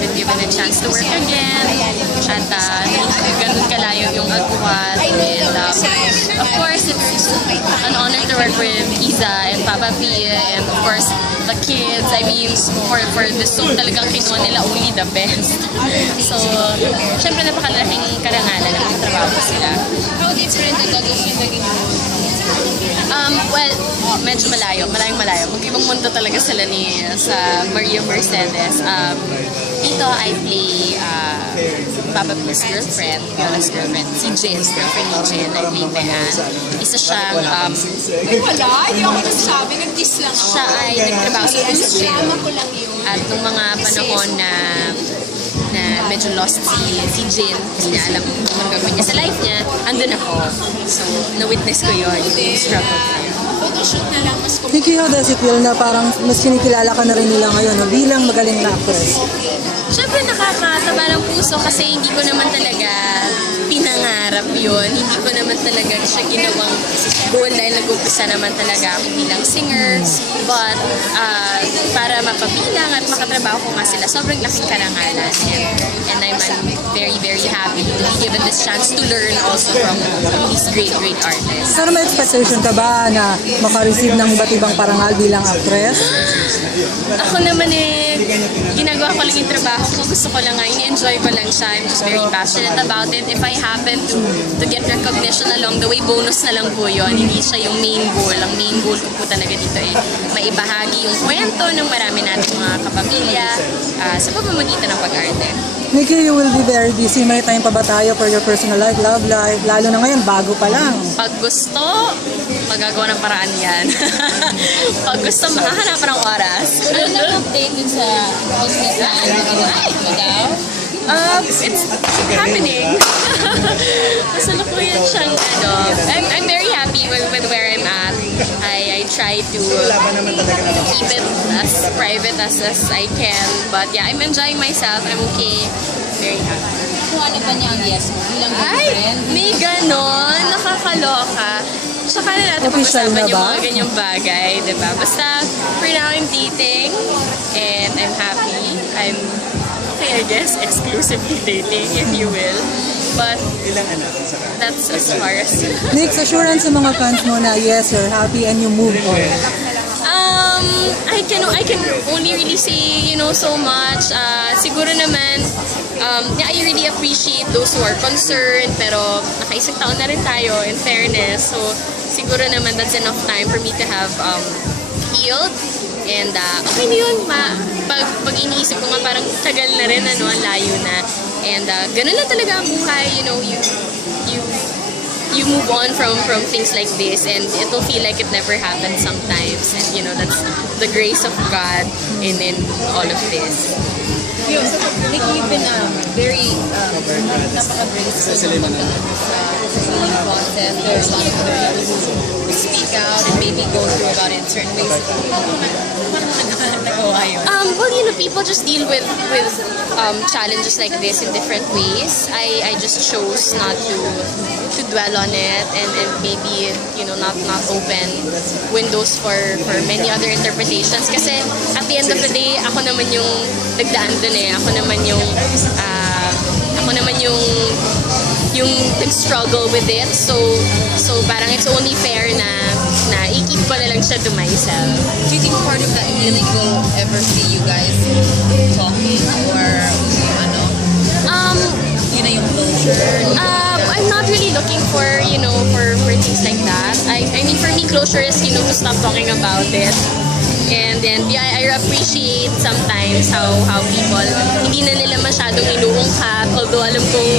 been given a chance to work again. At ganun kalayo yung agwat. And of course, it's an honor to work with Iza and Papa P and of course, the kids. I mean, for the soap talagang kinuha nila only the best. So, syempre napakalaking karangalan na magtrabaho sila. How different ito yung naging well, medyo malayo. Mag-ibang mundo talaga sila sa Maria Mercedes. Dito, I play Papa P's girlfriend, Yola's girlfriend, si Jin, girlfriend ni Jin. I play Mehan. Isa siyang, wala, hindi ako nagsasabi, nag-diss lang ako. Siya ay nagtrabaho sa cruise ship. ko lang yun. At nung mga panahon na medyo lost si Jin, kasi niya alam kung gagawin niya sa life niya, andun ako. So, na-witness ko yun, yung struggle niya. Photoshoot na lang, mas Nikki, how does it feel na parang mas kinikilala ka na rin nila ngayon no, bilang magaling na actress? Siyempre nakakataba ng puso kasi hindi ko naman talaga pinangarap yun. Hindi ko naman talaga siya ginawang goal dahil nag-umpisa naman talaga ako bilang singer. But para mapabilang at makatrabaho ko nga sila, sobrang laking karangalan. And I'm very, very happy to be given this chance to learn also from these great artists. Pero may expectation ka ba na makareceive ng iba't ibang parangal bilang actress? Ako naman ginagawa ko lang yung trabaho ko. Gusto ko lang nga, ini-enjoy ko lang siya. I'm just very passionate about it. If I happen to get recognition along the way, bonus na lang po yun. Hindi siya yung main goal. Ang main goal ko po talaga dito maibahagi yung kwento ng marami nating mga kapamilya sa pamamagitan ng pag-arte. Nikki, you will be very busy. May time pa ba tayo for your personal life, love life? Lalo na ngayon, bago pa lang. Pag gusto, magagawa ng paraan yan. Pag gusto, makahanapan ng oras. Ano na-update dun sa business na mo daw? It's happening. Masalukuyan siyang I'm very happy with where I'm at. I try to keep it as private as I can. But yeah, I'm enjoying myself. I'm okay. Very happy. Kung ano ba niya ang yes mo? Bilang girlfriend? May ganon. Nakakaloka. Tsaka na natin pag-usapan yung mga ganyang bagay, diba? Basta, for now, I'm dating. And I'm happy. I'm, okay, I guess, exclusively dating, if you will. But, that's as far as... Nick, assurance sa mga fans mo na yes, you're happy and you move on. I can only really say, so much. Siguro naman, I really appreciate those who are concerned, pero nakaisang taon na rin tayo, in fairness. So, siguro naman that's enough time for me to have healed. And okay na yun, pag iniisip ko nga parang tagal na rin, ang layo na. And ganun lang talaga ang buhay, you move on from things like this, and it'll feel like it never happened sometimes. And that's the grace of God in all of this. Yun, so Nikki, you've been very napaka-braceful sa process. There are a lot of people who speak out and maybe go through about it in certain ways. Well, people just deal with challenges like this in different ways. I just chose not to dwell on it and maybe not open windows for many other interpretations. Kasi at the end of the day, ako naman yung nagdaan dun Ako naman yung nag-struggle with it. So parang it's only fair na i-keep ko na lang siya to myself. Do you think part of that healing will ever see you guys talking or yun na yung closure? I'm not really looking for things like that. I mean, for me, closure is to stop talking about it. And then, yeah, I appreciate sometimes how people, hindi na nila masyadong inuungkat, although alam kong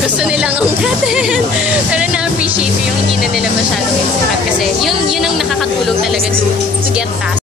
gusto nilang ungkatin. Pero na-appreciate ko yung hindi na nila masyadong inuungkat kasi yun ang nakakatulong talaga to get past.